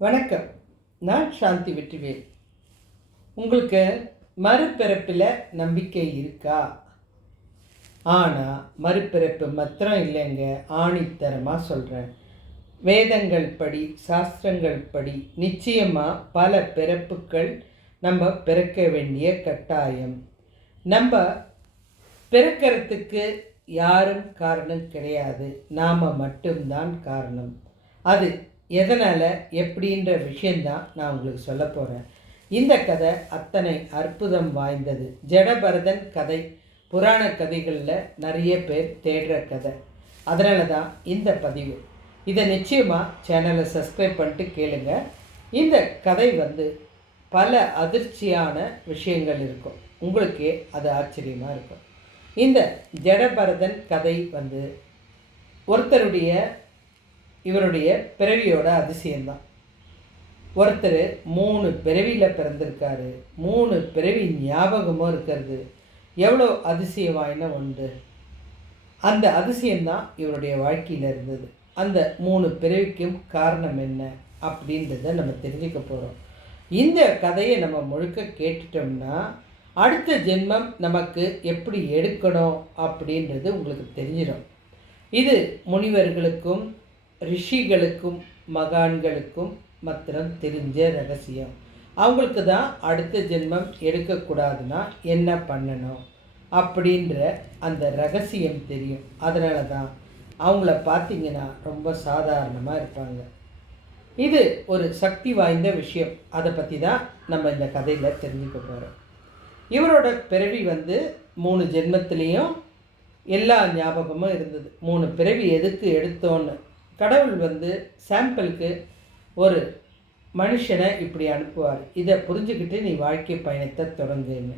வணக்கம். நான் சாந்தி வெற்றிவேல். உங்களுக்கு மறுபிறப்பில் நம்பிக்கை இருக்கா? ஆனால் மறுபிறப்பு மாத்திரம் இல்லைங்க, ஆணித்தரமாக சொல்கிறேன். வேதங்கள் படி, சாஸ்திரங்கள் படி நிச்சயமாக பல பிறப்புகள் நம்ம பிறக்க வேண்டிய கட்டாயம். நம்ம பிறக்கிறதுக்கு யாரும் காரணம் கிடையாது, நாம் மட்டும்தான் காரணம். அது எதனால் எப்படின்ற விஷயந்தான் நான் உங்களுக்கு சொல்ல போகிறேன். இந்த கதை அத்தனை அற்புதம் வாய்ந்தது. ஜடபரதன் கதை புராண கதைகளில் நிறைய பேர் தேடுற கதை. அதனால தான் இந்த பதிவு. இதை நிச்சயமாக சேனலை சப்ஸ்கிரைப் பண்ணிட்டு கேளுங்க. இந்த கதை பல அதிர்ச்சியான விஷயங்கள் இருக்கும், உங்களுக்கே அது ஆச்சரியமாக இருக்கும். இந்த ஜடபரதன் கதை இவருடைய பிறவியோட அதிசயம்தான். ஒருத்தர் 3 பிறவியில் பிறந்திருக்காரு, 3 பிறவி ஞாபகமும் இருக்கிறது. எவ்வளோ அதிசயம் வாய்ந்த ஒன்று. அந்த அதிசயம்தான் இவருடைய வாழ்க்கையில் இருந்தது. அந்த 3 பிறவிக்கும் காரணம் என்ன அப்படின்றத நம்ம தெரிஞ்சுக்க போகிறோம். இந்த கதையை நம்ம முழுக்க கேட்டுட்டோம்னா அடுத்த ஜென்மம் நமக்கு எப்படி எடுக்கணும் அப்படின்றது உங்களுக்கு தெரிஞ்சிடும். இது முனிவர்களுக்கும் ரிஷிகளுக்கும் மகான்களுக்கும் மாத்திரம் தெரிஞ்ச ரகசியம். அவங்களுக்கு தான் அடுத்த ஜென்மம் எடுக்கக்கூடாதுன்னா என்ன பண்ணணும் அப்படின்ற அந்த ரகசியம் தெரியும். அதனால தான் அவங்கள பார்த்திங்கன்னா ரொம்ப சாதாரணமாக இருப்பாங்க. இது ஒரு சக்தி வாய்ந்த விஷயம். அதை பற்றி தான் நம்ம இந்த கதையில் தெரிஞ்சுக்க போகிறோம். இவரோட பிறவி 3 ஜென்மத்திலையும் எல்லா ஞாபகமும் இருந்தது. 3 பிறவி எதுக்கு எடுத்தோன்னு கடவுள் சாம்பிளுக்கு ஒரு மனுஷனை இப்படி அனுப்புவார். இதை புரிஞ்சுக்கிட்டு நீ வாழ்க்கை பயணத்தை தொடங்குன்னு.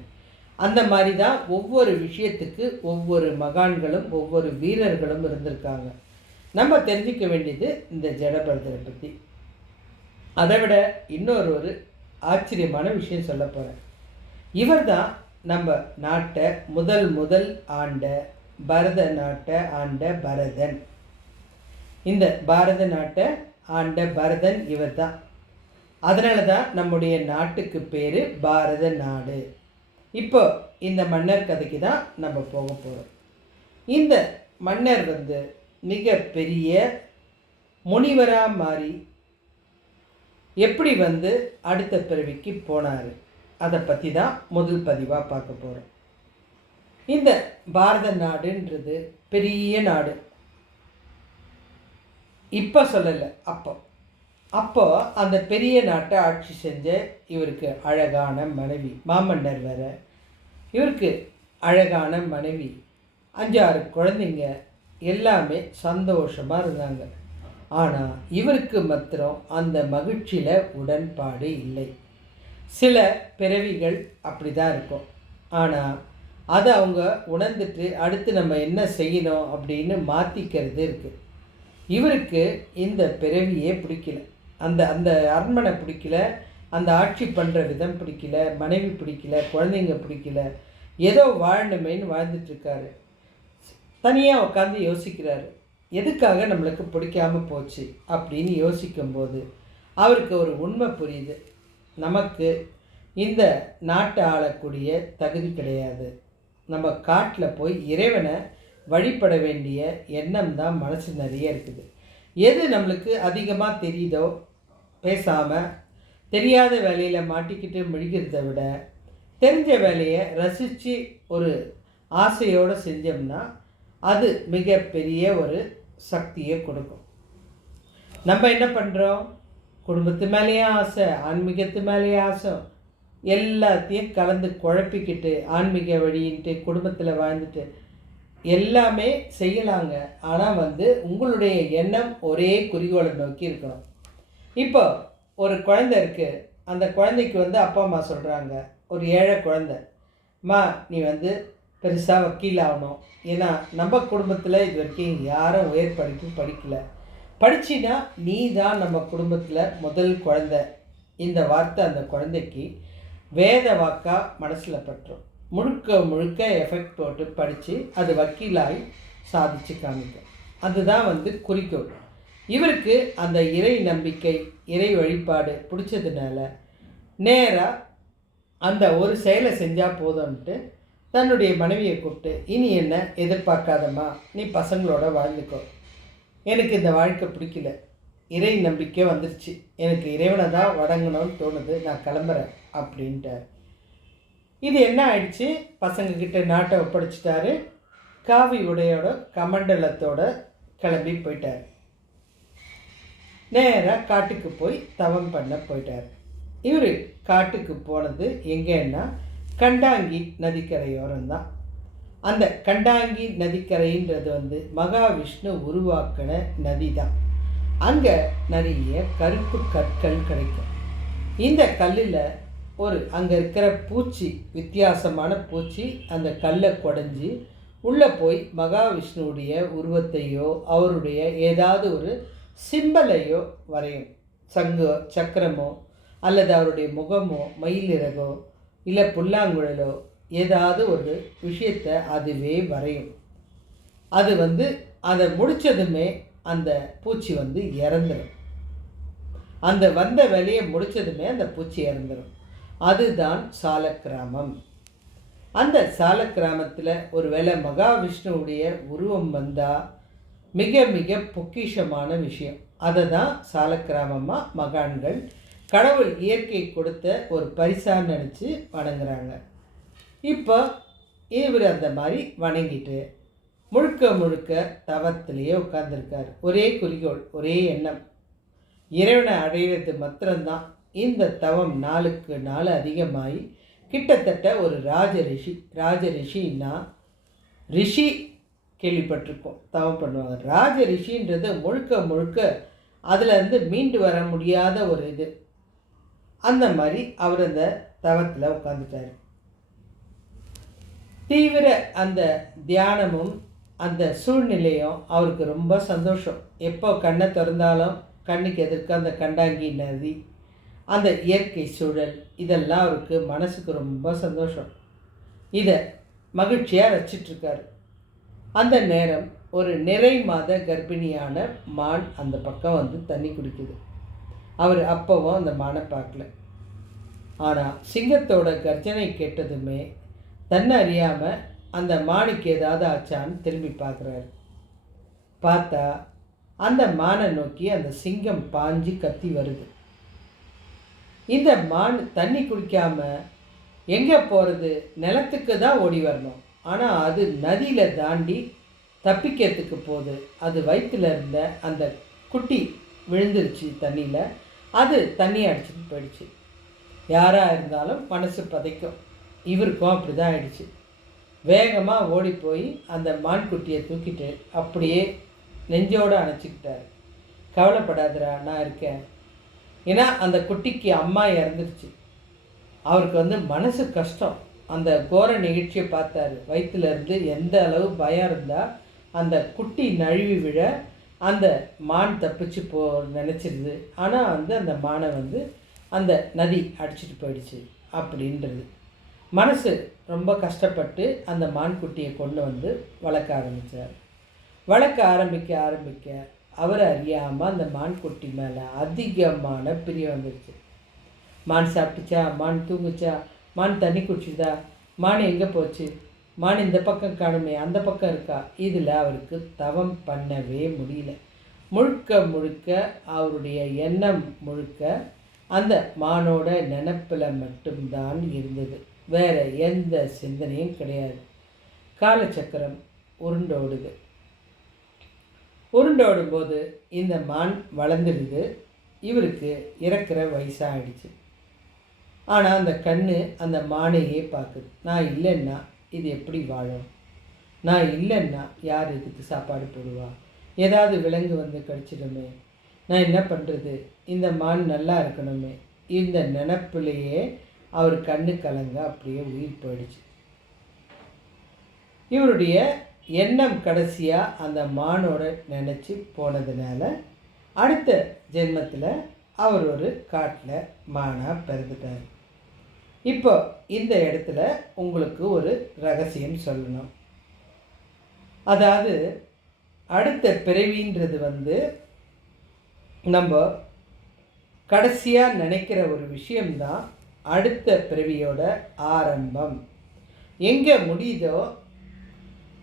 அந்த மாதிரி தான் ஒவ்வொரு விஷயத்துக்கு ஒவ்வொரு மகான்களும் ஒவ்வொரு வீரர்களும் இருந்திருக்காங்க. நம்ம தெரிஞ்சிக்க வேண்டியது இந்த ஜடபரதரை பற்றி. அதை விட இன்னொரு ஆச்சரியமான விஷயம் சொல்ல போகிறேன். இவர் தான் நம்ம நாட்டை முதல் ஆண்ட பரத நாட்டை ஆண்ட பரதன். இந்த பாரத நாட்டை ஆண்ட பரதன் இவர் தான். அதனால தான் நம்முடைய நாட்டுக்கு பேர் பாரத நாடு. இப்போ இந்த மன்னர் கதைக்கு தான் நம்ம போக போகிறோம். இந்த மன்னர் மிக பெரிய முனிவராக மாறி எப்படி அடுத்த பிறவிக்கு போனார், அதை பற்றி தான் முதல் பதிவாக பார்க்க போகிறோம். இந்த பாரத நாடுன்றது பெரிய நாடு. இப்போ சொல்லலை, அப்போ அந்த பெரிய நாட்டை ஆட்சி செஞ்ச இவருக்கு அழகான மனைவி, மாமன்னர் வேற. இவருக்கு அழகான மனைவி, 5-6 குழந்தைங்க, எல்லாமே சந்தோஷமாக இருந்தாங்க. ஆனால் இவருக்கு மாத்திரம் அந்த மகிழ்ச்சியில் உடன்பாடு இல்லை. சில பிறவிகள் அப்படி தான் இருக்கும். ஆனால் அதை அவங்க உணர்ந்துட்டு அடுத்து நம்ம என்ன செய்யணும் அப்படின்னு மாற்றிக்கிறது இருக்குது. இவருக்கு இந்த பிறவியே பிடிக்கல, அந்த அந்த அரண்மனை பிடிக்கல, அந்த ஆட்சி பண்ணுற விதம் பிடிக்கல, மனைவி பிடிக்கல, குழந்தைங்க பிடிக்கல. ஏதோ வாழணுமேன்னு வாழ்ந்துட்டுருக்காரு. தனியாக உட்காந்து யோசிக்கிறாரு, எதுக்காக நம்மளுக்கு பிடிக்காமல் போச்சு அப்படின்னு யோசிக்கும்போது அவருக்கு ஒரு உண்மை புரியுது. நமக்கு இந்த நாட்டை ஆளக்கூடிய தகுதி கிடையாது. நம்ம காட்டில் போய் இறைவனை வழிபட வேண்டிய எண்ணம் தான் மனசு நிறைய இருக்குது. எது நம்மளுக்கு அதிகமாக தெரியுதோ பேசாமல் தெரியாத வேலையில் மாட்டிக்கிட்டு முழுகிறத விட தெரிஞ்ச வேலையை ரசித்து ஒரு ஆசையோடு செஞ்சோம்னா அது மிகப்பெரிய ஒரு சக்தியை கொடுக்கும். நம்ம என்ன பண்ணுறோம், குடும்பத்து மேலேயே ஆசை, ஆன்மீகத்து மேலேயே ஆசை, எல்லாத்தையும் கலந்து குழப்பிக்கிட்டு ஆன்மீக வழின்ட்டு குடும்பத்தில் வாழ்ந்துட்டு எல்லாமே செய்யலாங்க. ஆனால் உங்களுடைய எண்ணம் ஒரே குறிக்கோளை நோக்கி இருக்கணும். இப்போ ஒரு குழந்தை இருக்குது, அந்த குழந்தைக்கு அப்பா அம்மா சொல்கிறாங்க, ஒரு ஏழை குழந்தை, அம்மா நீ பெருசாக வக்கீல் ஆகணும், ஏன்னா நம்ம குடும்பத்தில் இது வரைக்கும் யாரும் உயர் படிப்பு படிக்கலை, படிச்சின்னா நீ தான் நம்ம குடும்பத்தில் முதல் குழந்தை. இந்த வார்த்தை அந்த குழந்தைக்கு வேத வாக்காக மனசில் பற்றும். முழுக்க எஃபெக்ட் போட்டு படித்து அது வக்கீலாகி சாதித்து காமிக்கும். அதுதான் குறிக்கோள். இவருக்கு அந்த இறை நம்பிக்கை இறை வழிபாடு பிடிச்சதுனால நேராக அந்த ஒரு செயலை செஞ்சால் போதும்ன்ட்டு தன்னுடைய மனைவியை கூப்பிட்டு, இனி என்ன எதிர்பார்க்காதம்மா, நீ பசங்களோட வாழ்ந்துக்கோ, எனக்கு இந்த வாழ்க்கை பிடிக்கல, இறை நம்பிக்கை வந்துருச்சு, எனக்கு இறைவனை தான் வணங்கணும்னு தோணுது, நான் கிளம்புறேன் அப்படின்ட்டார். இது என்ன ஆயிடுச்சு, பசங்கக்கிட்ட நாட்டை ஒப்படைச்சிட்டாரு. காவி உடையோட கமண்டலத்தோட கிளம்பி போயிட்டார். நேராக காட்டுக்கு போய் தவம் பண்ண போயிட்டார். இவர் காட்டுக்கு போனது எங்கன்னா கண்டாங்கி நதிக்கரையோரம் தான். அந்த கண்டாங்கி நதிக்கரைன்றது மகாவிஷ்ணு உருவாக்கின நதி தான். அங்கே நிறைய கருப்பு கற்கள் கிடைக்கும். இந்த கல்லில் அங்கே இருக்கிற பூச்சி, வித்தியாசமான பூச்சி அந்த கல்லை குடஞ்சி உள்ளே போய் மகாவிஷ்ணுவுடைய உருவத்தையோ அவருடைய ஏதாவது ஒரு சிம்பலையோ வரையும். சங்கோ சக்கரமோ அல்லது அவருடைய முகமோ மயிலிறகோ இல்லை புல்லாங்குழலோ ஏதாவது ஒரு விஷயத்தை அதுவே வரையும். அது அதை முடித்ததுமே அந்த பூச்சி இறந்துடும். அந்த வந்த வேலையை முடித்ததுமே அந்த பூச்சி இறந்துடும். அதுதான் சாலக்கிராமம். அந்த சாலக்கிராமத்தில் ஒருவேளை மகாவிஷ்ணுவுடைய உருவம் வந்தால் மிக மிக பொக்கிஷமான விஷயம். அதை தான் சாலக்கிராமமாக மகான்கள் கடவுள் இயற்கை கொடுத்த ஒரு பரிசாக நினச்சி வணங்குறாங்க. இப்போ இவர் அந்த மாதிரி வணங்கிட்டு முழுக்க முழுக்க தவத்திலேயே உட்கார்ந்துருக்கார். ஒரே குறிக்கோள், ஒரே எண்ணம், இறைவனை அடையிறது மாத்திரம்தான். இந்த தவம் நாளுக்கு நாள் அதிகமாகி கிட்டத்தட்ட ஒரு ராஜரிஷின்னா ரிஷி கேள்விப்பட்டிருக்கோம், தவம் பண்ணுவாங்க. ராஜரிஷின்றது முழுக்க முழுக்க அதில் மீண்டு வர முடியாத ஒரு இது. அந்த மாதிரி அவர் அந்த தவத்தில் உட்காந்துட்டார். தீவிர அந்த தியானமும் அந்த சூழ்நிலையும் அவருக்கு ரொம்ப சந்தோஷம். எப்போ கண்ணை திறந்தாலும் கண்ணுக்கு எதிர்க்க அந்த கண்டாங்கி நதி, அந்த இயற்கை சூழல், இதெல்லாம் அவருக்கு மனசுக்கு ரொம்ப சந்தோஷம். இதை மகிழ்ச்சியாக ரசிச்சிட்ருக்காரு. அந்த நேரம் ஒரு நிறை மாத கர்ப்பிணியான மான் அந்த பக்கம் தண்ணி குடிக்குது. அவர் அப்போவும் அந்த மானை பார்க்கல. ஆனால் சிங்கத்தோட கர்ஜனை கேட்டதுமே தன்னை அறியாமல் அந்த மானுக்கு ஏதாவது ஆச்சான்னு திரும்பி பார்க்குறாரு. பார்த்தா அந்த மானை நோக்கி அந்த சிங்கம் பாஞ்சு கத்தி வருது. இந்த மான் தண்ணி குடிக்காமல் எங்கே போகிறது, நிலத்துக்கு தான் ஓடி வரணும். ஆனால் அது நதியில் தாண்டி தப்பிக்கிறதுக்கு போகுது. அது வயிற்றில் இருந்த அந்த குட்டி விழுந்துருச்சு தண்ணியில். அது தண்ணி அடிச்சுட்டு போயிடுச்சு. யாராக இருந்தாலும் மனசு பதைக்கும். இவருக்கும் அப்படி தான் ஆயிடுச்சு. வேகமாக ஓடி போய் அந்த மான்குட்டியை தூக்கிட்டு அப்படியே நெஞ்சோடு அணைச்சிக்கிட்டார். கவலைப்படாதரா, நான் இருக்கேன். ஏன்னா அந்த குட்டிக்கு அம்மா இறந்துருச்சு. அவருக்கு மனசு கஷ்டம். அந்த கோர நிகழ்ச்சியை பார்த்தாரு. வயிற்றுலேருந்து எந்த அளவு பயம் இருந்தால் அந்த குட்டி நழுவி விழ அந்த மான் தப்பிச்சு நினச்சிருது. ஆனால் அந்த மானை அந்த நதி அடிச்சிட்டு போயிடுச்சு அப்படின்றது. மனசு ரொம்ப கஷ்டப்பட்டு அந்த மான்குட்டியை கொண்டு வளர்க்க ஆரம்பித்தார். வளர்க்க ஆரம்பிக்க அவரை அறியாமல் அந்த மான்குட்டி மேலே அதிகமான பிரியம் வந்துடுச்சு. மான் சாப்பிட்டுச்சா, மான் தூங்குச்சா, மான் தண்ணி குடிச்சுதா, மான் எங்கே போச்சு, மான் இந்த பக்கம் காணுமே, அந்த பக்கம் இருக்கா. இதில் அவருக்கு தவம் பண்ணவே முடியல. முழுக்க முழுக்க அவருடைய எண்ணம் முழுக்க அந்த மானோட நினப்பில் மட்டும்தான் இருந்தது. வேறு எந்த சிந்தனையும் கிடையாது. காலச்சக்கரம் உருண்டோடுது. உருண்டோடும்போது இந்த மான் வளர்ந்துடுது. இவருக்கு இறக்குற வயசாகிடுச்சு. ஆனால் அந்த கண்ணு அந்த மானையே பார்க்குது. நான் இல்லைன்னா இது எப்படி வாழும், நான் இல்லைன்னா யார் இதுக்கு சாப்பாடு போடுவா, ஏதாவது விலங்கு கடிச்சிடுமே, நான் என்ன பண்ணுறது, இந்த மான் நல்லா இருக்கணுமே. இந்த நினப்பிலேயே அவர் கண்ணு கலங்க அப்படியே உயிர் போயிடுச்சு. இவருடைய எண்ணம் கடைசியாக அந்த மானோட நினச்சி போனதுனால அடுத்த ஜென்மத்தில் அவர் ஒரு காட்டில் மானாக பிறந்துட்டார். இப்போ இந்த இடத்துல உங்களுக்கு ஒரு ரகசியம் சொல்லணும். அதாவது அடுத்த பிறவின்றது நம்ம கடைசியாக நினைக்கிற ஒரு விஷயம்தான் அடுத்த பிறவியோட ஆரம்பம். எங்கே முடியுதோ,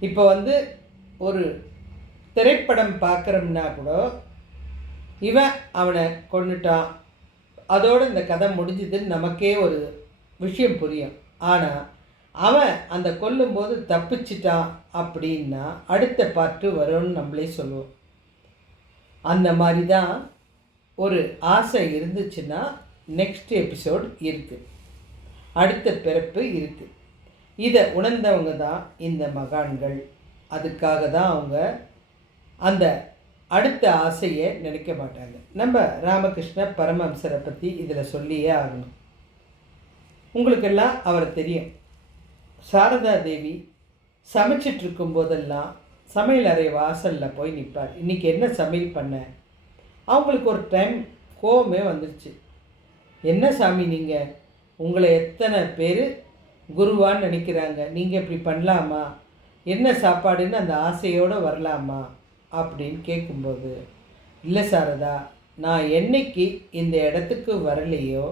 இப்போ ஒரு திரைப்படம் பார்க்குறோம்னா கூட இவன் அவனை கொன்னுட்டான், அதோடு இந்த கதை முடிஞ்சுதுன்னு நமக்கே ஒரு விஷயம் புரியும். ஆனால் அவன் அந்த கொல்லும்போது தப்பிச்சிட்டான் அப்படின்னா அடுத்த பார்ட்டு வரும்னு நம்மளே சொல்லுவோம். அந்த மாதிரி தான் ஒரு ஆசை இருந்துச்சுன்னா நெக்ஸ்ட் எபிசோட் இருக்குது, அடுத்த பிறப்பு இருக்குது. இதை உணர்ந்தவங்க தான் இந்த மகான்கள். அதுக்காக தான் அவங்க அந்த அடுத்த ஆசையை நினைக்க மாட்டாங்க. நம்ம ராமகிருஷ்ண பரமஹம்சரை பற்றி இதில் சொல்லியே ஆகணும். உங்களுக்கெல்லாம் அவரை தெரியும். சாரதா தேவி சமைச்சிட்ருக்கும் போதெல்லாம் சமையல் அறை வாசலில் போய் நிற்பார். இன்றைக்கி என்ன சமையல் பண்ண? அவங்களுக்கு ஒரு டைம் கோவமே வந்துடுச்சு. என்ன சாமி நீங்கள், உங்களை எத்தனை பேர் குருவான்னு நினைக்கிறாங்க, நீங்கள் இப்படி பண்ணலாமா, என்ன சாப்பாடுன்னு அந்த ஆசையோடு வரலாமா அப்படின்னு கேட்கும்போது, இல்லை சாரதா, நான் என்னைக்கு இந்த இடத்துக்கு வரலையோ,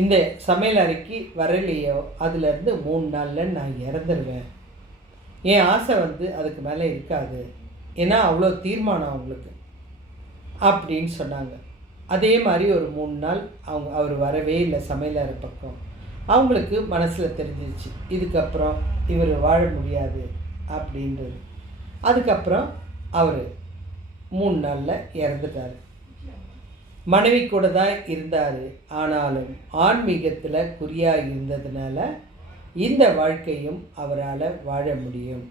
இந்த சமையல் அறைக்கு வரலையோ, அதுலேருந்து 3 நாளில் நான் இறந்துடுவேன். என் ஆசை அதுக்கு மேலே இருக்காது, ஏன்னா அவ்வளோ தீர்மானம் அவங்களுக்கு அப்படின்னு சொன்னாங்க. அதே மாதிரி ஒரு 3 நாள் அவர் வரவே இல்லை சமையல் அறை பக்கம். அவங்களுக்கு மனசில் தெரிஞ்சிருச்சு, இதுக்கப்புறம் இவர் வாழ முடியாது அப்படின்றது. அதுக்கப்புறம் அவர் 3 நாளில் இறந்துட்டார். மனைவி கூட தான் இருந்தார். ஆனாலும் ஆன்மீகத்தில் குறியாக இருந்ததுனால இந்த வாழ்க்கையும் அவரால் வாழ முடியும்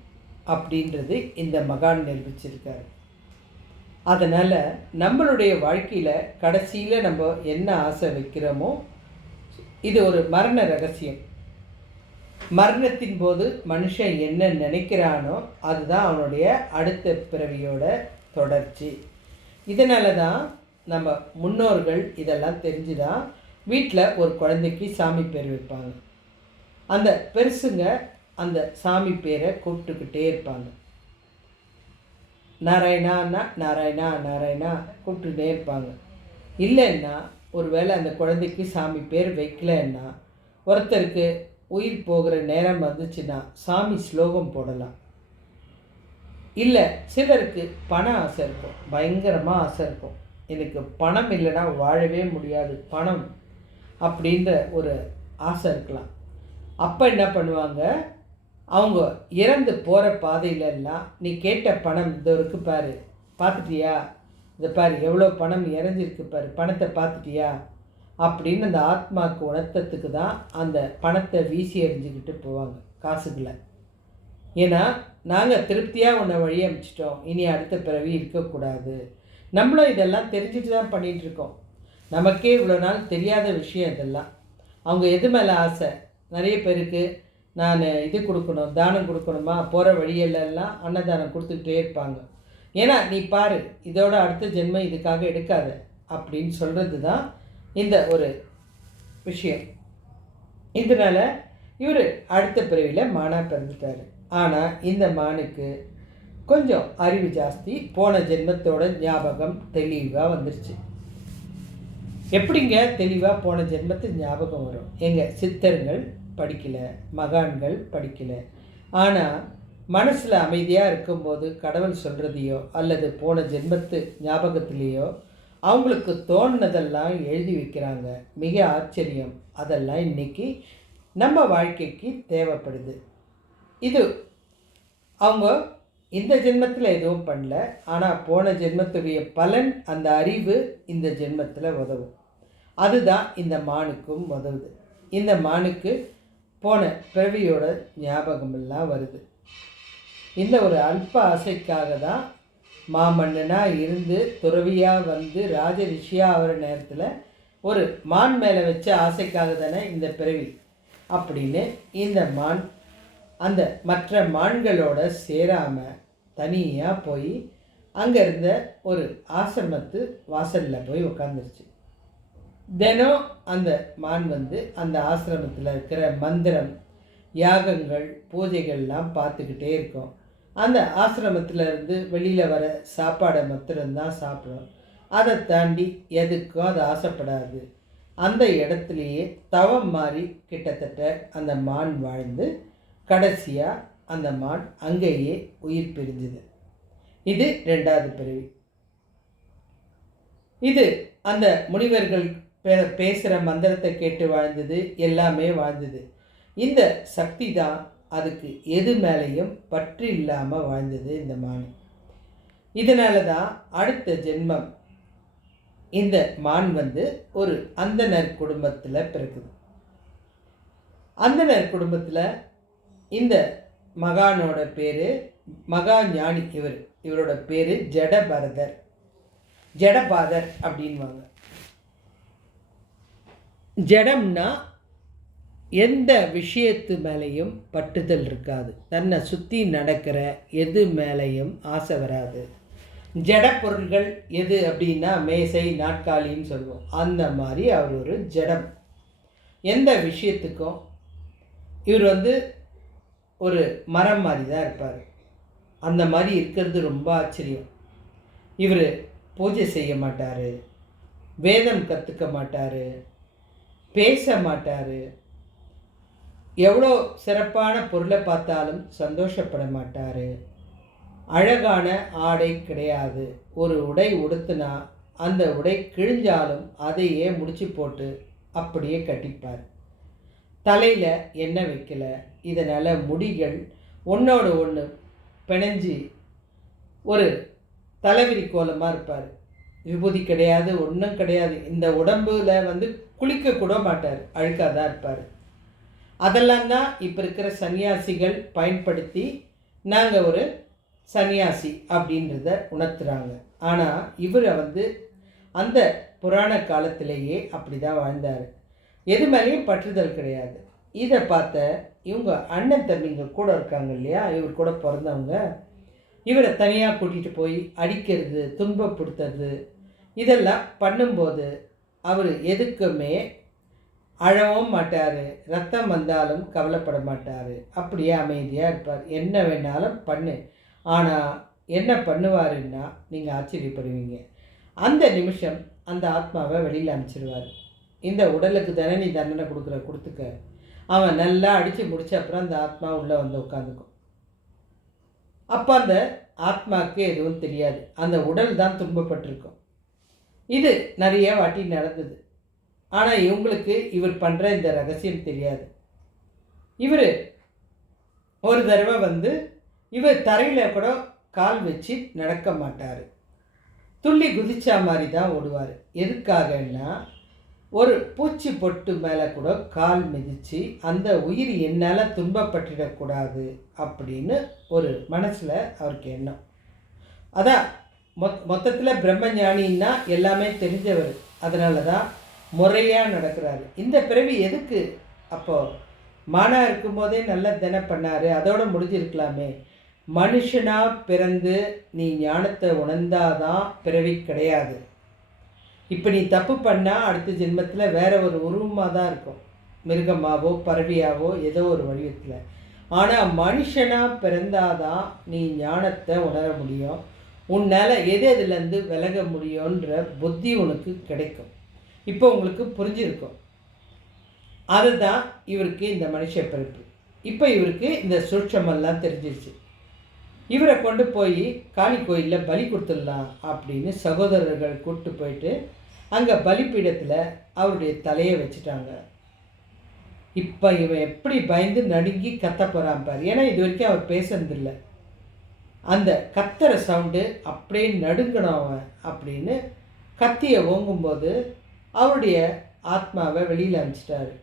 அப்படின்றது இந்த மகான் நிரூபிச்சிருக்கார். அதனால் நம்மளுடைய வாழ்க்கையில் கடைசியில் நம்ம என்ன ஆசை வைக்கிறோமோ, இது ஒரு மரண ரகசியம். மரணத்தின் போது மனுஷன் என்ன நினைக்கிறானோ அதுதான் அவனுடைய அடுத்த பிறவியோட தொடர்ச்சி. இதனால தான் நம்ம முன்னோர்கள் இதெல்லாம் தெரிஞ்சுதான் வீட்டில் ஒரு குழந்தைக்கு சாமி பேர் வைப்பாங்க. அந்த பெருசுங்க அந்த சாமி பேரை கூப்பிட்டுக்கிட்டே இருப்பாங்க. நாராயணான்னா நாராயணா நாராயணா கூப்பிட்டுக்கிட்டே இருப்பாங்க. இல்லைன்னா ஒரு வேளை அந்த குழந்தைக்கு சாமி பேர் வைக்கலன்னா, ஒருத்தருக்கு உயிர் போகிற நேரம் வந்துச்சுன்னா சாமி ஸ்லோகம் போடலாம். இல்லை சிலருக்கு பண ஆசை இருக்கும், பயங்கரமாக ஆசை இருக்கும், எனக்கு பணம் இல்லைன்னா வாழவே முடியாது, பணம் அப்படின்ற ஒரு ஆசை இருக்கலாம். அப்போ என்ன பண்ணுவாங்க, அவங்க இறந்து போகிற பாதையிலெல்லாம் நீ கேட்ட பணம் இந்த இருக்கு பாரு, பார்த்துட்டியா, இதை பாரு எவ்வளோ பணம் இறஞ்சிருக்கு பாரு, பணத்தை பார்த்துட்டியா அப்படின்னு அந்த ஆத்மாவுக்கு உணர்த்தத்துக்கு தான் அந்த பணத்தை வீசி எறிஞ்சிக்கிட்டு போவாங்க, காசுகளை. ஏன்னா நாங்கள் திருப்தியாக உன்னை வழி அமைச்சிட்டோம், இனி அடுத்த பிறவி இருக்கக்கூடாது. நம்மளும் இதெல்லாம் தெரிஞ்சுட்டு தான் பண்ணிகிட்ருக்கோம். நமக்கே இவ்வளோ நாள் தெரியாத விஷயம் இதெல்லாம். அவங்க எது மேலே ஆசை, நிறைய பேருக்கு நான் இது கொடுக்கணும், தானம் கொடுக்கணுமா, போகிற வழியெல்லாம் அன்னதானம் கொடுத்துக்கிட்டே இருப்பாங்க. ஏன்னா நீ பாரு, இதோட அடுத்த ஜென்மம் இதுக்காக எடுக்காத அப்படின்னு சொல்கிறது தான் இந்த ஒரு விஷயம். இதனால் இவர் அடுத்த பிறவியில் மானாக பிறந்துட்டார். ஆனால் இந்த மானுக்கு கொஞ்சம் அறிவு ஜாஸ்தி, போன ஜென்மத்தோட ஞாபகம் தெளிவாக வந்துருச்சு. எப்படிங்க தெளிவாக போன ஜென்மத்து ஞாபகம் வரும்? எங்கள் சித்தர்கள் படிக்கலை, மகான்கள் படிக்கலை. ஆனால் மனசில் அமைதியாக இருக்கும்போது கடவுள் சொல்கிறதையோ அல்லது போன ஜென்மத்து ஞாபகத்திலேயோ அவங்களுக்கு தோணுனதெல்லாம் எழுதி வைக்கிறாங்க. மிக ஆச்சரியம். அதெல்லாம் இன்றைக்கி நம்ம வாழ்க்கைக்கு தேவைப்படுது. இது அவங்க இந்த ஜென்மத்தில் எதுவும் பண்ணல, ஆனால் போன ஜென்மத்துடைய பலன், அந்த அறிவு இந்த ஜென்மத்தில் உதவும். அதுதான் இந்த மானுக்கும் உதவுது. இந்த மானுக்கு போன பிறவியோட ஞாபகமெல்லாம் வருது. இந்த ஒரு அல்ப ஆசைக்காக தான் மாமன்னனாக இருந்து துறவியாக வந்து ராஜ ரிஷியாக ஆகிற நேரத்தில் ஒரு மான் மேலே வச்ச ஆசைக்காக தானே இந்த பிறவி அப்படின்னு இந்த மான் அந்த மற்ற மான்களோட சேராமல் தனியாக போய் அங்கே இருந்த ஒரு ஆசிரமத்து வாசலில் போய் உட்காந்துருச்சு. தினம் அந்த மான் அந்த ஆசிரமத்தில் இருக்கிற மந்திரம், யாகங்கள், பூஜைகள்லாம் பார்த்துக்கிட்டே இருக்கும். அந்த ஆசிரமத்தில் இருந்து வெளியில் வர சாப்பாடை மாத்திரம்தான் சாப்பிடும். அதை தாண்டி எதுக்கும் அது ஆசைப்படாது. அந்த இடத்துலையே தவம் மாதிரி கிட்டத்தட்ட அந்த மான் வாழ்ந்து கடைசியாக அந்த மான் அங்கேயே உயிர் பிரிஞ்சுது. இது 2வது பிறவி. இது அந்த முனிவர்கள் பேசுகிற மந்திரத்தை கேட்டு வாழ்ந்தது, எல்லாமே வாழ்ந்தது. இந்த சக்தி தான் அதுக்கு எது மேலேயும் பற்று இல்லாமல் வாழ்ந்தது இந்த மான். இதனால தான் அடுத்த ஜென்மம் இந்த மான் ஒரு அந்தணர் குடும்பத்தில் பிறக்குது. அந்தணர் குடும்பத்தில் இந்த மகானோட பேர் மகா ஞானி. இவரோட பேர் ஜடபாதர் அப்படின்வாங்க. ஜடம்னா எந்த விஷயத்து மேலேயும் பட்டுதல் இருக்காது. தன்னை சுற்றி நடக்கிற எது மேலேயும் ஆசை வராது. ஜட பொருள்கள் எது அப்படின்னா மேசை நாற்காலின்னு சொல்லுவோம். அந்த மாதிரி அவர் ஒரு ஜடம். எந்த விஷயத்துக்கும் இவர் ஒரு மரம் மாதிரி தான் இருப்பார். அந்த மாதிரி இருக்கிறது ரொம்ப ஆச்சரியம். இவர் பூஜை செய்ய மாட்டார், வேதம் கற்றுக்க மாட்டார், பேச மாட்டார், எவ்வளோ சிறப்பான பொருளை பார்த்தாலும் சந்தோஷப்பட மாட்டார், அழகான ஆடை கிடையாது. ஒரு உடை உடுத்தினா அந்த உடை கிழிஞ்சாலும் அதையே முடிச்சு போட்டு அப்படியே கட்டிப்பார். தலையில் எண்ணெய் வைக்கல. இதனால் முடிகள் ஒன்றோடு ஒன்று பிணைஞ்சி ஒரு தலைவிரி கோலமாக இருப்பார். விபூதி கிடையாது, ஒன்றும் கிடையாது. இந்த உடம்பில் குளிக்க கூட மாட்டார், அழுக்காக தான் இருப்பார். அதெல்லாம் தான் இப்போ இருக்கிற சன்னியாசிகள் பயன்படுத்தி நாங்கள் ஒரு சன்னியாசி அப்படின்றத உணர்த்துறாங்க. ஆனால் இவரை அந்த புராண காலத்திலேயே அப்படி தான் வாழ்ந்தார். எது மேலேயும் பற்றுதல் கிடையாது. இதை பார்த்த இவங்க அண்ணன் தம்பிங்க கூட இருக்காங்க இல்லையா, இவர் கூட பிறந்தவங்க, இவரை தனியாக கூட்டிகிட்டு போய் அடிக்கிறது, துன்பப்படுத்துறது இதெல்லாம் பண்ணும்போது அவர் எதுக்குமே அழவும் மாட்டார், ரத்தம் வந்தாலும் கவலைப்பட மாட்டார், அப்படியே அமைதியாக இருப்பார். என்ன வேணாலும் பண்ணு. ஆனால் என்ன பண்ணுவாருன்னா நீங்கள் ஆச்சரியப்படுவீங்க. அந்த நிமிஷம் அந்த ஆத்மாவை வெளியில் அனுப்பிச்சிடுவார். இந்த உடலுக்கு தானே நீ தண்டனை கொடுத்துக்க. அவன் நல்லா அடித்து முடிச்ச அப்புறம் அந்த ஆத்மா உள்ளே உட்காந்துக்கும். அப்போ அந்த ஆத்மாவுக்கு எதுவும் தெரியாது, அந்த உடல் தான் துன்பப்பட்டிருக்கும். இது நிறைய வாட்டி நடந்தது. ஆனால் இவங்களுக்கு இவர் பண்ணுற இந்த ரகசியம் தெரியாது. இவர் ஒரு தடவை இவர் தரையில் கூட கால் வச்சு நடக்க மாட்டார், துள்ளி குதிச்சா மாதிரி தான் ஓடுவார். எதுக்காகன்னா ஒரு பூச்சி பொட்டு மேலே கூட கால் மிதித்து அந்த உயிர் என்னால் துன்பப்பட்டுடக்கூடாது அப்படின்னு ஒரு மனசில் அவருக்கு எண்ணம். அதான் மொத்தத்தில் பிரம்மஞானின்னா எல்லாமே தெரிஞ்சவர். அதனால தான் முறையாக நடக்கிறாரு. இந்த பிறவி எதுக்கு? அப்போது மானா இருக்கும்போதே நல்ல தினம் பண்ணார், அதோடு முடிஞ்சிருக்கலாமே. மனுஷனாக பிறந்து நீ ஞானத்தை உணர்ந்தாதான் பிறவி கிடையாது. இப்போ நீ தப்பு பண்ணால் அடுத்த ஜென்மத்தில் வேறு ஒரு உருவமாக தான் இருக்கும், மிருகமாவோ பறவையாவோ ஏதோ ஒரு வடிவத்தில். ஆனால் மனுஷனாக பிறந்தாதான் நீ ஞானத்தை உணர முடியும், உன்னால் எதுலேருந்து விலக முடியுன்ற புத்தி உனக்கு கிடைக்கும். இப்போ உங்களுக்கு புரிஞ்சிருக்கும். அதுதான் இவருக்கு இந்த மனுஷ பிறப்பு. இப்போ இவருக்கு இந்த சூட்சமெல்லாம் தெரிஞ்சிருச்சு. இவரை கொண்டு போய் காளி கோயிலில் பலி கொடுத்துடலாம் அப்படின்னு சகோதரர்கள் கூப்பிட்டு போயிட்டு அங்கே பலிப்பீடத்தில் அவருடைய தலையை வச்சுட்டாங்க. இப்போ இவன் எப்படி பயந்து நடுங்கி கத்த போகிறான் பாரு. ஏன்னா இது வரைக்கும் அவர் பேசுனதில்லை. அந்த கத்துற சவுண்டு அப்படியே நடுங்கணும் அவன் அப்படின்னு கத்தியை ஓங்கும்போது அவருடைய ஆத்மாவை வெளியில் அனுப்பிச்சிட்டாரு.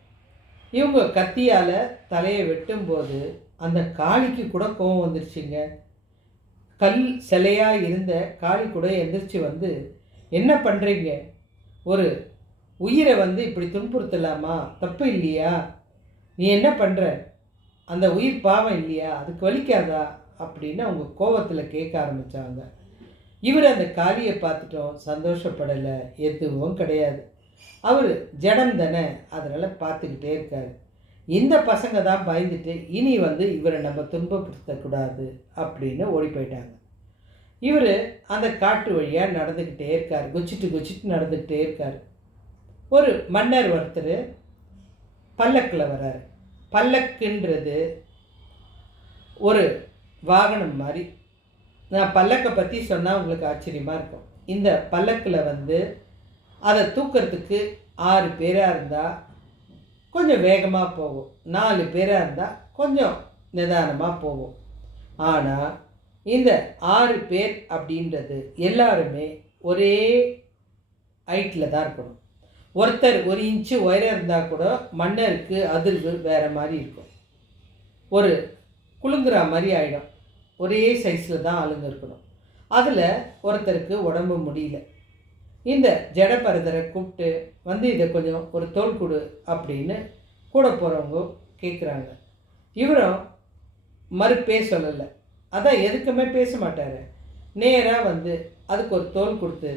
இவங்க கத்தியால் தலையை வெட்டும்போது அந்த காளிக்கு கூட கோபம் வந்துருச்சுங்க. கல் சிலையாக இருந்த காளி கூட எந்திரிச்சு என்ன பண்ணுறீங்க, ஒரு உயிரை இப்படி துன்புறுத்தலாமா, தப்பு இல்லையா, நீ என்ன பண்ணுற, அந்த உயிர் பாவம் இல்லையா, அதுக்கு வலிக்காதா அப்படின்னு அவங்க கோபத்தில் கேட்க ஆரம்பித்தாங்க. இவர் அந்த காளியை பார்த்துட்டோம், சந்தோஷப்படலை, எதுவும் கிடையாது. அவர் ஜடம் தானே, அதனால் பார்த்துக்கிட்டே இருக்கார். இந்த பசங்க தான் பயந்துட்டு இனி இவரை நம்ம துன்பப்படுத்தக்கூடாது அப்படின்னு ஓடி போயிட்டாங்க. இவர் அந்த காட்டு வழியாக நடந்துக்கிட்டே இருக்கார், குச்சிட்டு நடந்துக்கிட்டே இருக்கார். ஒரு மன்னர் ஒருத்தர் பல்லக்கில் வர்றார். பல்லக்குன்றது ஒரு வாகனம் மாதிரி. நான் பல்லக்கை பற்றி சொன்னால் உங்களுக்கு ஆச்சரியமாக இருக்கும். இந்த பல்லக்கில் அதை தூக்கிறதுக்கு 6 பேராக இருந்தால் கொஞ்சம் வேகமாக போகும், 4 பேராக இருந்தால் கொஞ்சம் நிதானமாக போகும். ஆனால் இந்த 6 பேர் அப்படின்றது எல்லாருமே ஒரே ஹைட்டில் தான் இருக்கணும். ஒருத்தர் 1 இன்ச்சு உயரம் இருந்தால் கூட மன்னருக்கு அதிர்வு வேறு மாதிரி இருக்கும், ஒரு குலுங்குற மாதிரி ஆகிடும். ஒரே சைஸில் தான் ஆளுங்க இருக்கணும். அதில் ஒருத்தருக்கு உடம்பு முடியல. இந்த ஜடபரதரை கூப்பிட்டு இதை கொஞ்சம் ஒரு தோல் கொடு அப்படின்னு கூட போகிறவங்க கேட்குறாங்க. இவரும் மறுப்பே சொல்லலை. அதான் எதுக்குமே பேச மாட்டார். நேராக அதுக்கு ஒரு தோல் கொடுத்து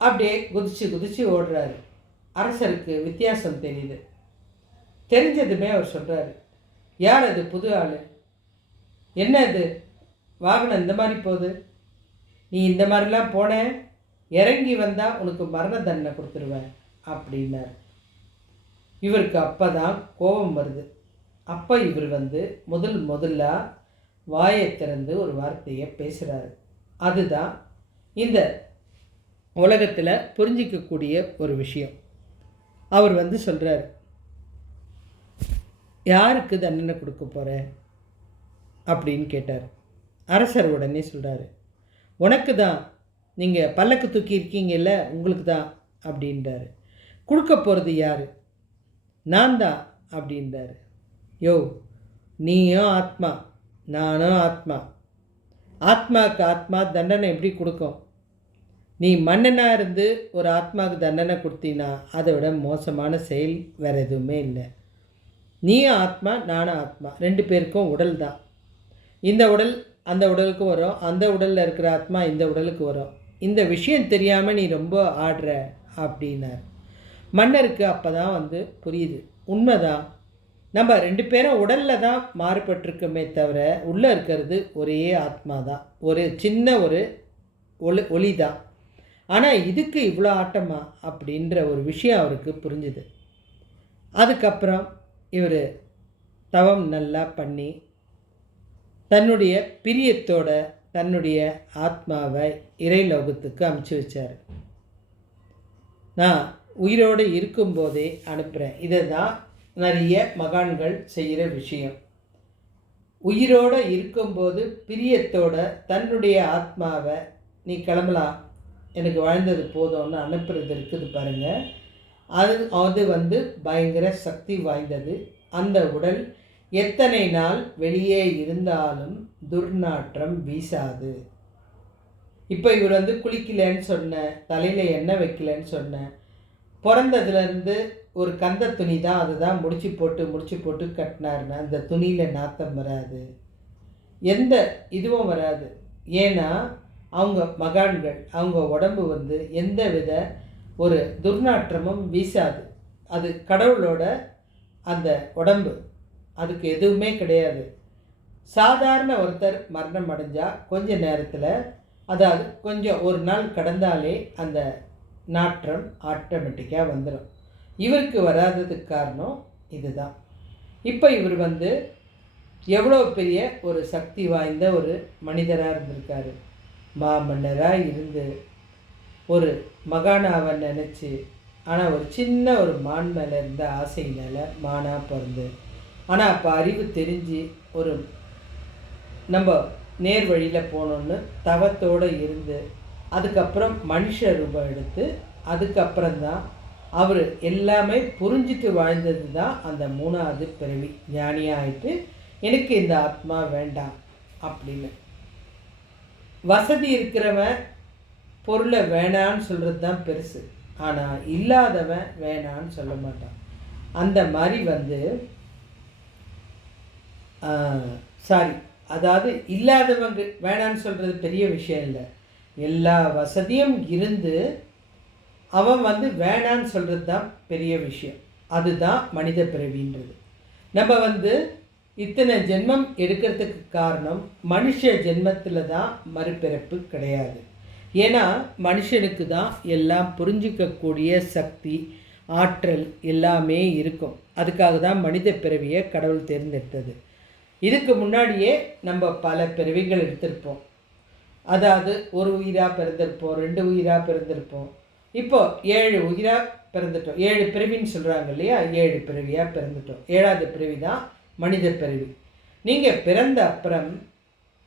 அப்படியே குதிச்சு ஓடுறாரு. அரசருக்கு வித்தியாசம் தெரியுது. தெரிஞ்சதுமே அவர் சொல்கிறாரு, யார் அது புது ஆள்? என்ன அது வாகனம் இந்த மாதிரி போகுது? நீ இந்த மாதிரிலாம் போன, இறங்கி வந்தால் உனக்கு மரண தண்டனை கொடுத்துருவேன் அப்படின்னார். இவருக்கு அப்போ தான் கோபம் வருது. அப்போ இவர் முதல்ல வாயை திறந்து ஒரு வார்த்தையை பேசுகிறாரு. அதுதான் இந்த உலகத்தில் புரிஞ்சிக்கக்கூடிய ஒரு விஷயம். அவர் சொல்கிறார், யாருக்கு தண்டனை கொடுக்க போகிற அப்படின்னு கேட்டார். அரசர் உடனே சொல்கிறாரு, உனக்கு தான், நீங்கள் பல்லக்கு தூக்கி இருக்கீங்கல்ல, உங்களுக்கு தான் அப்படின்றாரு. கொடுக்க போகிறது யார்? நான் தான் அப்படின்றாரு. யோ, நீயும் ஆத்மா, நானும் ஆத்மா. ஆத்மாவுக்கு ஆத்மா தண்டனை எப்படி கொடுக்கும்? நீ மன்னனாக இருந்து ஒரு ஆத்மாவுக்கு தண்டனை கொடுத்தீங்கன்னா அதை விட மோசமான செயல் வேறு எதுவுமே இல்லை. நீயும் ஆத்மா, நானும் ஆத்மா, 2 பேருக்கும் உடல் தான். இந்த உடல் அந்த உடலுக்கு வரும், அந்த உடலில் இருக்கிற ஆத்மா இந்த உடலுக்கு வரும். இந்த விஷயம் தெரியாமல் நீ ரொம்ப ஆடுற அப்படின்னார். மன்னருக்கு அப்போ தான் புரியுது, உண்மைதான், நம்ம 2 பேரும் உடலில் தான் மாறுபட்டிருக்கோமே தவிர உள்ளே இருக்கிறது ஒரே ஆத்மா தான், ஒரு சின்ன ஒரு ஒளி தான். ஆனால் இதுக்கு இவ்வளோ ஆட்டமா அப்படின்ற ஒரு விஷயம் அவருக்கு புரிஞ்சுது. அதுக்கப்புறம் இவர் தவம் நல்லா பண்ணி தன்னுடைய பிரியத்தோட தன்னுடைய ஆத்மாவை இறைலோகத்துக்கு அனுப்பிச்சி வச்சார். நான் உயிரோடு இருக்கும்போதே அனுப்புகிறேன். இதை தான் நிறைய மகான்கள் செய்கிற விஷயம். உயிரோடு இருக்கும்போது பிரியத்தோட தன்னுடைய ஆத்மாவை நீ கிளம்பலாம், எனக்கு வாழ்ந்தது போதும்னு அனுப்புறது இருக்குது பாருங்கள். அது பயங்கர சக்தி வாய்ந்தது. அந்த உடல் எத்தனை நாள் வெளியே இருந்தாலும் துர்நாற்றம் வீசாது. இப்போ இவர் குளிக்கலன்னு சொன்னேன், தலையில் எண்ணெய் வைக்கலன்னு சொன்னேன். பிறந்ததுலேருந்து ஒரு கந்த துணி தான், அதை தான் முடிச்சு போட்டு கட்டினாருன்னா அந்த துணியில் நாத்தம் வராது, எந்த இதுவும் வராது. ஏன்னா அவங்க மகான்கள், அவங்க உடம்பு எந்த வித ஒரு துர்நாற்றமும் வீசாது. அது கடவுளோட அந்த உடம்பு, அதுக்கு எதுவுமே கிடையாது. சாதாரண ஒருத்தர் மரணம் அடைஞ்சால் கொஞ்ச நேரத்தில், அதாவது கொஞ்சம் ஒரு நாள் கடந்தாலே அந்த நாற்றம் ஆட்டோமேட்டிக்காக வந்துடும். இவருக்கு வராததுக்கு காரணம் இதுதான். இப்போ இவர் எவ்வளோ பெரிய ஒரு சக்தி வாய்ந்த ஒரு மனிதராக இருந்திருக்காரு. மாமன்னராக இருந்து ஒரு மகானாவை நினச்சி, ஆனால் ஒரு சின்ன ஒரு மான் மேலே இருந்த ஆசையினால் மானாக பிறந்து, ஆனால் அப்போ அறிவு தெரிஞ்சு ஒரு நம்ம நேர் வழியில் போகணுன்னு தவத்தோடு இருந்து அதுக்கப்புறம் மனுஷ ரூபம் எடுத்து அதுக்கப்புறம்தான் அவர் எல்லாமே புரிஞ்சிட்டு வாழ்ந்தது தான் அந்த 3வது பிறவி. ஞானியாகிட்டு எனக்கு இந்த ஆத்மா வேண்டாம் அப்படின்னு. வசதி இருக்கிறவன் பொருளை வேணான்னு சொல்கிறது தான் பெருசு, ஆனால் இல்லாதவன் வேணான்னு சொல்ல மாட்டான். அந்த மாதிரி அதாவது இல்லாதவங்க வேணான்னு சொல்கிறது பெரிய விஷயம் இல்லை. எல்லா வசதியும் இருந்து அவன் வேணான்னு சொல்கிறது தான் பெரிய விஷயம். அதுதான் மனித பிறவின்றது. நம்ம இத்தனை ஜென்மம் எடுக்கிறதுக்கு காரணம் மனுஷ ஜென்மத்தில் தான் மறுபிறப்பு கிடையாது. ஏன்னா மனுஷனுக்கு தான் எல்லாம் புரிஞ்சிக்கக்கூடிய சக்தி, ஆற்றல் எல்லாமே இருக்கும். அதுக்காக தான் மனித பிறவியை கடவுள் தேர்ந்தெடுத்தது. இதுக்கு முன்னாடியே நம்ம பல பிறவிகள் எடுத்திருப்போம். அதாவது ஒரு உயிராக பிறந்திருப்போம், 2 உயிராக பிறந்திருப்போம். இப்போது 7 உயிராக பிறந்துட்டோம். 7 பிறவின்னு சொல்கிறாங்க இல்லையா, 7 பிறவியாக பிறந்துட்டோம். 7வது பிறவி தான் மனித பிறவி. நீங்கள் பிறந்த அப்புறம்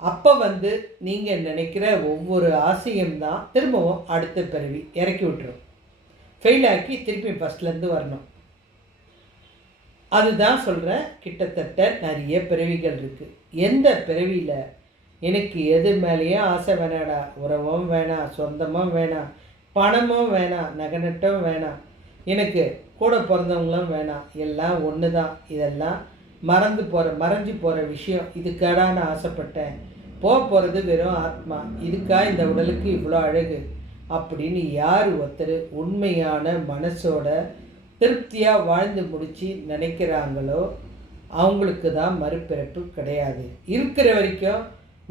அப்போ நீங்கள் நினைக்கிற ஒவ்வொரு ஆசையும் தான் திரும்பவும் அடுத்த பிறவி இறக்கி விட்டுரும். ஃபெயில் ஆக்கி திருப்பி ஃபஸ்ட்லேருந்து வரணும். அதுதான் சொல்கிறேன். கிட்டத்தட்ட நிறைய பிறவிகள் இருக்குது. எந்த பிறவியில் எனக்கு எது மேலேயும் ஆசை வேணாடா, உறவும் வேணாம், சொந்தமும் வேணாம், பணமும் வேணாம், நகநட்டும் வேணாம், எனக்கு கூட பிறந்தவங்களும் வேணாம், எல்லாம் ஒன்று தான், இதெல்லாம் மறைஞ்சு போகிற விஷயம், இதுக்காடா நான் ஆசைப்பட்டேன், போகிறது வெறும் ஆத்மா, இதுக்கா இந்த உடலுக்கு இவ்வளோ அழகு அப்படின்னு யார் ஒருத்தர் உண்மையான மனசோட திருப்தியாக வாழ்ந்து முடித்து நினைக்கிறாங்களோ அவங்களுக்கு தான் மறுபிறப்பு கிடையாது. இருக்கிற வரைக்கும்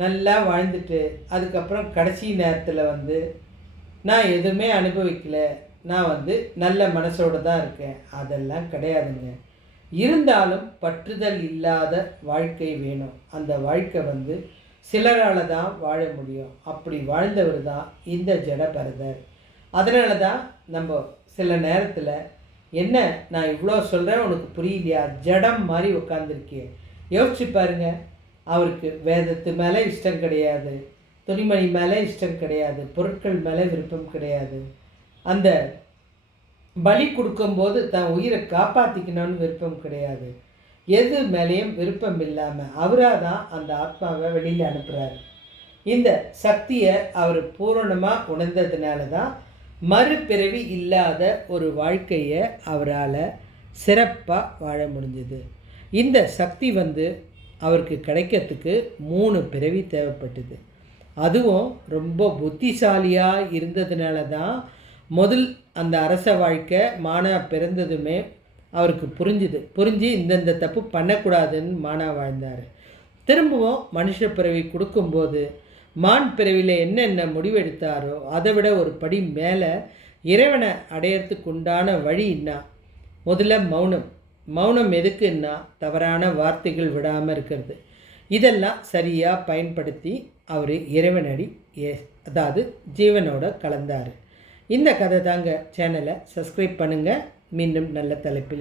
நல்லா வாழ்ந்துட்டு அதுக்கப்புறம் கடைசி நேரத்தில் நான் எதுவுமே அனுபவிக்கலை, நான் நல்ல மனசோடு தான் இருக்கேன், அதெல்லாம் கிடையாதுங்க. இருந்தாலும் பற்றுதல் இல்லாத வாழ்க்கை வேணும். அந்த வாழ்க்கை சிலரால் தான் வாழ முடியும். அப்படி வாழ்ந்தவர் தான் இந்த ஜடபரதர். அதனால தான் நம்ம சில நேரத்தில் என்ன நான் இவ்வளோ சொல்கிறேன் உனக்கு புரியலையா, ஜடம் மாதிரி உட்காந்துருக்கே, யோசிச்சு பாருங்க. அவருக்கு வேதத்து மேலே இஷ்டம் கிடையாது, துணிமணி மேலே இஷ்டம் கிடையாது, பொருட்கள் மேலே விருப்பம் கிடையாது, அந்த பலி கொடுக்கும்போது தன் உயிரை காப்பாற்றிக்கணும்னு விருப்பம் கிடையாது, எது மேலேயும் விருப்பம் இல்லாமல் அவராக தான் அந்த ஆத்மாவை வெளியில் அனுப்புகிறார். இந்த சக்தியை அவர் பூரணமாக உணர்ந்ததுனால தான் மறுபிறவி இல்லாத ஒரு வாழ்க்கையை அவரால் சிறப்பாக வாழ முடிஞ்சது. இந்த சக்தி அவருக்கு கிடைக்கிறதுக்கு 3 பிறவி தேவைப்பட்டது. அதுவும் ரொம்ப புத்திசாலியாக இருந்ததுனால தான் முதல் அந்த அரச வாழ்க்கை மானா பிறந்ததுமே அவருக்கு புரிஞ்சு இந்தந்த தப்பு பண்ணக்கூடாதுன்னு மானா வாழ்ந்தார். திரும்பவும் மனுஷ பிறவி கொடுக்கும்போது மான் பிறவியில் என்னென்ன முடிவெடுத்தாரோ அதை விட ஒரு படி மேலே இறைவனை அடையிறதுக்கு உண்டான வழின்னா முதல்ல மௌனம் எதுக்குன்னா தவறான வார்த்தைகள் விடாமல் இருக்கிறது. இதெல்லாம் சரியாக பயன்படுத்தி அவர் இறைவனடி அதாவது ஜீவனோட கலந்தார். இந்த கதை தாங்க. சேனலை சப்ஸ்கிரைப் பண்ணுங்கள். மீண்டும் நல்ல தலைப்பில்